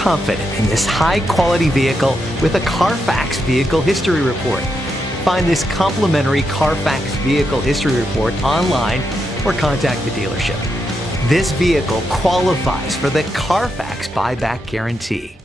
confident in this high-quality vehicle with a Carfax Vehicle History Report. Find this complimentary Carfax Vehicle History Report online or contact the dealership. This vehicle qualifies for the Carfax Buyback Guarantee.